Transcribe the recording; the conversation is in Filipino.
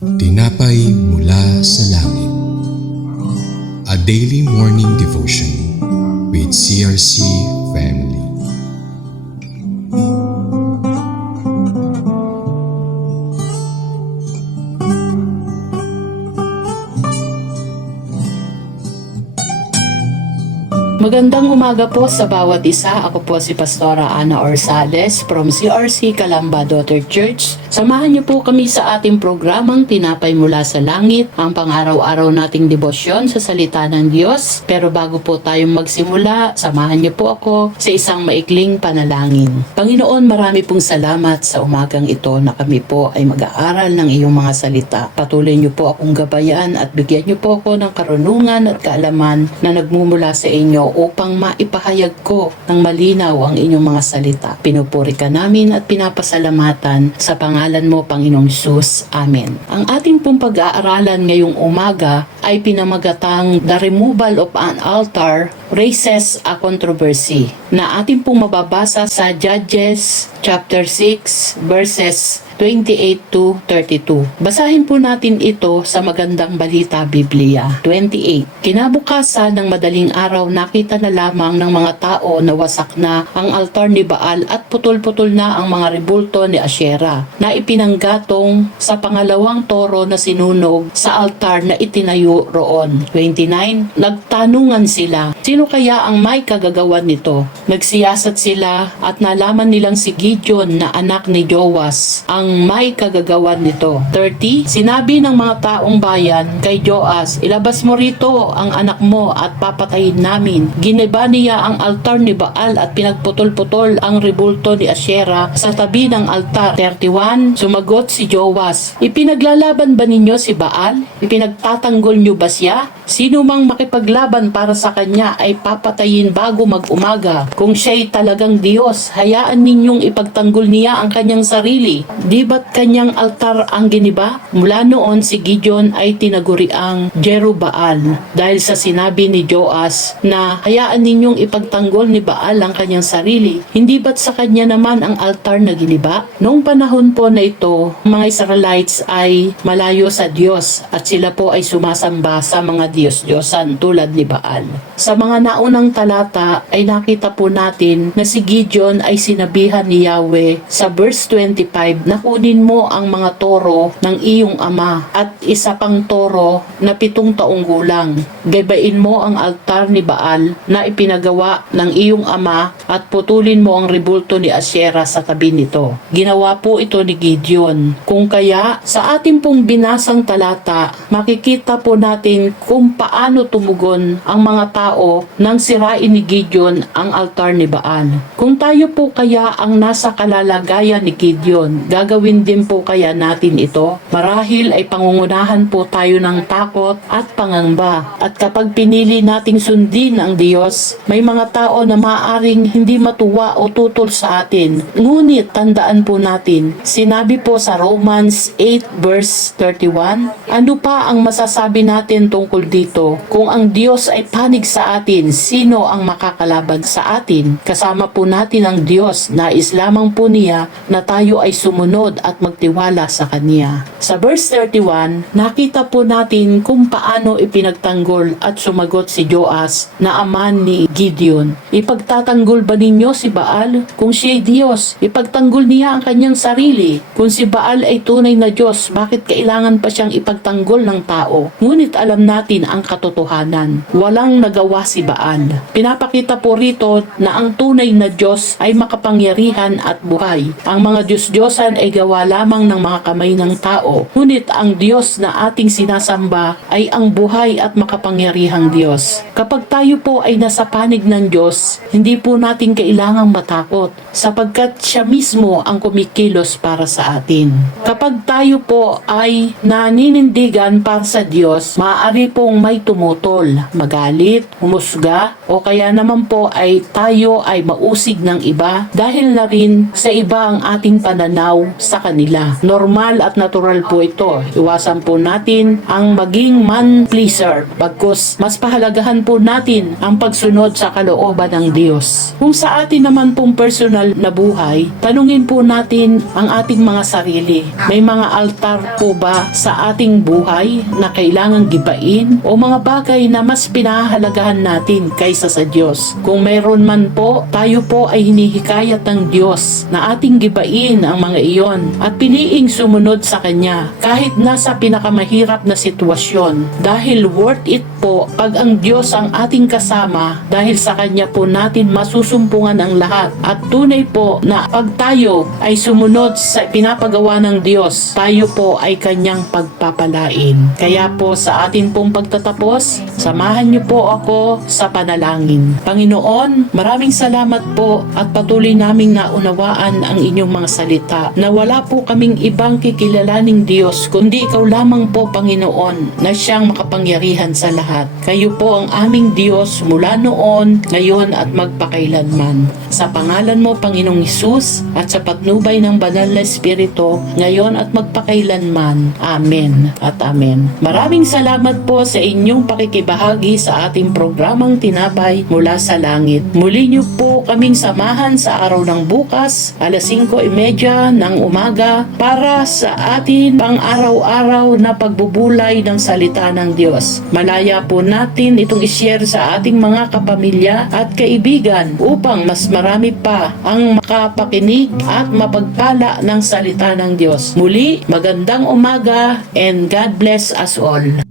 Tinapay mula sa langit. A daily morning devotion with CRC family. Magandang umaga po sa bawat isa. Ako po si Pastora Ana Orsales from CRC Calamba Daughter Church. Samahan niyo po kami sa ating programang Tinapay Mula sa Langit, ang pang-araw-araw nating debosyon sa salita ng Diyos. Pero bago po tayong magsimula, samahan niyo po ako sa isang maikling panalangin. Panginoon, marami pong salamat sa umagang ito na kami po ay mag-aaral ng iyong mga salita. Patuloy niyo po akong gabayan at bigyan niyo po ako ng karunungan at kaalaman na nagmumula sa inyo upang maipahayag ko ng malinaw ang inyong mga salita. Pinupuri ka namin at pinapasalamatan sa pangalan mo, Panginoong Hesus. Amen. Ang ating pong pag-aaralan ngayong umaga ay pinamagatang The Removal of an Altar Raises a Controversy, na ating pong mababasa sa Judges chapter 6 verses 28 to 32. Basahin po natin ito sa Magandang Balita Biblia. 28. Kinabukasan ng madaling araw, nakita na lamang ng mga tao na wasak na ang altar ni Baal at putol-putol na ang mga rebulto ni Asherah na ipinanggatong sa pangalawang toro na sinunog sa altar na itinayo roon. 29. Nagtanungan sila, sino kaya ang may kagagawan nito? Nagsiyasat sila at nalaman nilang si Gideon na anak ni Joas ang may kagagawan nito. 30. Sinabi ng mga taong bayan kay Joas, ilabas mo rito ang anak mo at papatayin namin. Giniba niya ang altar ni Baal at pinagputol-putol ang rebulto ni Asherah sa tabi ng altar. 31. Sumagot si Joas, ipinaglalaban ba ninyo si Baal? Ipinagtatanggol niyo ba siya? Sino mang makipaglaban para sa kanya ay papatayin bago mag-umaga. Kung siya'y talagang Diyos, hayaan ninyong ipagtanggol niya ang kanyang sarili. Di ba't kanyang altar ang giniba? Mula noon si Gideon ay tinaguriang Jerubbaal dahil sa sinabi ni Joas na hayaan ninyong ipagtanggol ni Baal ang kanyang sarili. Hindi ba't sa kanya naman ang altar na giniba? Noong panahon po na ito, mga Israelites ay malayo sa Diyos at sila po ay sumasamba sa mga Diyos-Diyosan tulad ni Baal. Sa mga naunang talata ay nakita po natin na si Gideon ay sinabihan ni Yahweh sa verse 25 na kunin mo ang mga toro ng iyong ama at isa pang toro na 7 taong gulang. Gaybain mo ang altar ni Baal na ipinagawa ng iyong ama at putulin mo ang rebulto ni Asherah sa tabi nito. Ginawa po ito ni Gideon. Kung kaya sa ating pong binasang talata, makikita po natin kung paano tumugon ang mga tao nang sirain ni Gideon ang altar ni Baal. Kung tayo po kaya ang nasa kalalagayan ni Gideon, gagawin din po kaya natin ito? Marahil ay pangungunahan po tayo ng takot at pangamba. At kapag pinili nating sundin ang Diyos, may mga tao na maaring hindi matuwa o tutol sa atin. Ngunit tandaan po natin, sinabi po sa Romans 8 verse 31, ano pa ang masasabi natin tungkol dito? Kung ang Diyos ay panig sa atin, sino ang makakalaban sa atin? Kasama po natin ang Diyos, nais lamang po niya na tayo ay sumunod at magtiwala sa Kanya. Sa verse 31, nakita po natin kung paano ipinagtanggol at sumagot si Joas na ama ni Gideon. Ipagtatanggol ba ninyo si Baal? Kung siya'y Diyos, ipagtanggol niya ang kanyang sarili. Kung si Baal ay tunay na Diyos, bakit kailangan pa siyang ipagtanggol ng tao? Ngunit alam natin ang katotohanan. Walang nagawa si Baal. Pinapakita po rito na ang tunay na Diyos ay makapangyarihan at buhay. Ang mga Diyos-Diyosan ay gawa lamang ng mga kamay ng tao. Ngunit ang Diyos na ating sinasamba ay ang buhay at makapangyarihang Diyos. Kapag tayo po ay nasa panig ng Diyos, hindi po natin kailangang matakot sapagkat siya mismo ang kumikilos para sa atin. Kapag tayo po ay naninindigan para sa Diyos, maaari pong may tumutol, magalit, humusga, o kaya naman po ay tayo ay mausig ng iba dahil na rin sa iba ang ating pananaw sa kanila. Normal at natural po ito. Iwasan po natin ang maging man-pleaser. Bagkus, mas pahalagahan po natin ang pagsunod sa kalooban ng Diyos. Kung sa atin naman pong personal na buhay, tanungin po natin ang ating mga sarili. May mga altar po ba sa ating buhay na kailangang gibain o mga bagay na mas pinahahalagahan natin kaysa sa Diyos? Kung mayroon man po, tayo po ay hinihikayat ng Diyos na ating gibain ang mga iyon at piliing sumunod sa Kanya kahit nasa pinakamahirap na sitwasyon, dahil worth it po pag ang Diyos ang ating kasama, dahil sa Kanya po natin masusumpungan ang lahat. At tunay po na pag tayo ay sumunod sa pinapagawa ng Diyos, tayo po ay Kanyang pagpapalain. Kaya po sa atin pong pagtatapos, samahan niyo po ako sa panalangin. Panginoon, maraming salamat po at patuloy naming naunawaan ang inyong mga salita na wala po kaming ibang kikilalaning Diyos kundi ikaw lamang po, Panginoon, na siyang makapangyarihan sa lahat. Kayo po ang aming Diyos mula noon, ngayon at magpakailanman. Sa pangalan mo, Panginoong Hesus, at sa patnubay ng banal na Espiritu, ngayon at magpakailanman. Amen at amen. Maraming salamat po sa inyong pakikibahagi sa ating programang Tinapay Mula sa Langit. Muli niyo po kaming samahan sa araw ng bukas, alas 5:30 ng umaga, para sa atin pang araw-araw na pagbubulay ng salita ng Diyos. Malaya po natin itong ishare sa ating mga kapamilya at kaibigan upang mas marami pa ang makapakinig at mapagpala ng salita ng Diyos. Muli, magandang umaga and God bless us all.